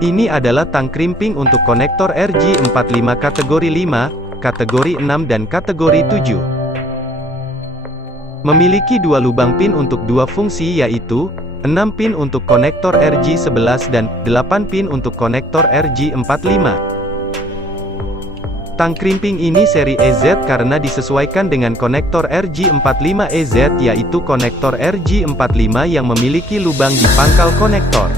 Ini adalah tang krimping untuk konektor RJ45 kategori 5, kategori 6 dan kategori 7. Memiliki dua lubang pin untuk dua fungsi yaitu, 6 pin untuk konektor RJ11 dan 8 pin untuk konektor RJ45. Tang krimping ini seri EZ karena disesuaikan dengan konektor RJ45 EZ yaitu konektor RJ45 yang memiliki lubang di pangkal konektor.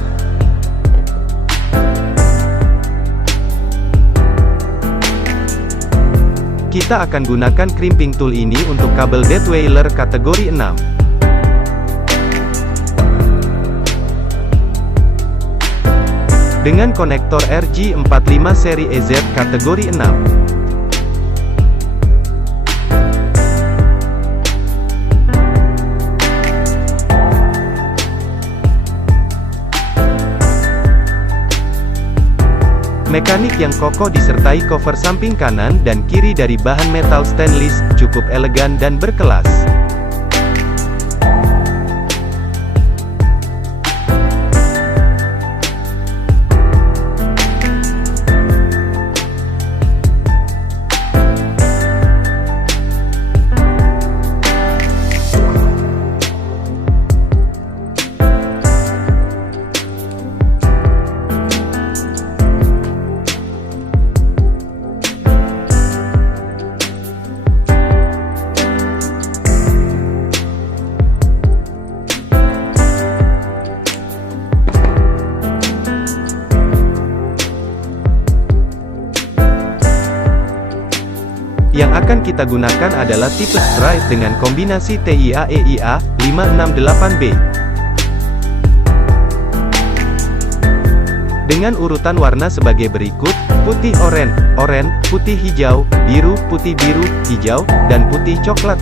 Kita akan gunakan crimping tool ini untuk kabel deadweiler kategori 6. Dengan konektor RJ45 seri EZ kategori 6. Mekanik yang kokoh disertai cover samping kanan dan kiri dari bahan metal stainless, cukup elegan dan berkelas. Yang akan kita gunakan adalah tipe stripe dengan kombinasi TIA-EIA 568B. Dengan urutan warna sebagai berikut, putih oranye, putih hijau, biru, hijau, dan putih coklat.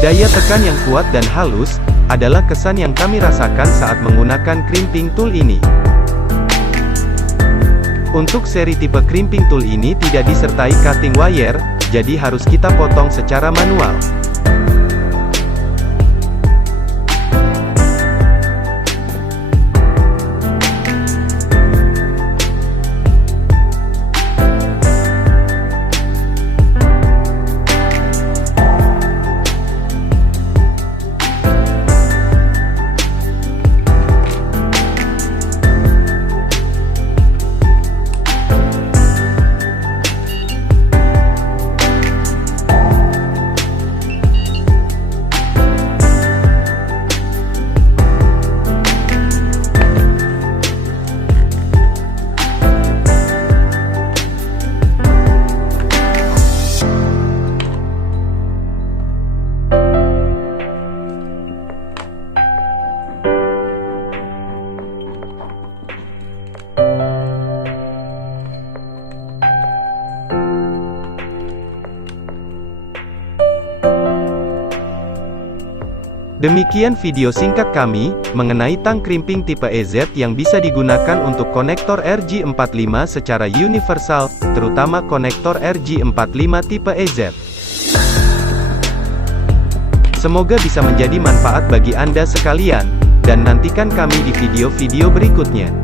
Daya tekan yang kuat dan halus, adalah kesan yang kami rasakan saat menggunakan crimping tool ini. Untuk seri tipe crimping tool ini tidak disertai cutting wire, jadi harus kita potong secara manual. Demikian video singkat kami, mengenai tang crimping tipe EZ yang bisa digunakan untuk konektor RJ45 secara universal, terutama konektor RJ45 tipe EZ. Semoga bisa menjadi manfaat bagi Anda sekalian, dan nantikan kami di video-video berikutnya.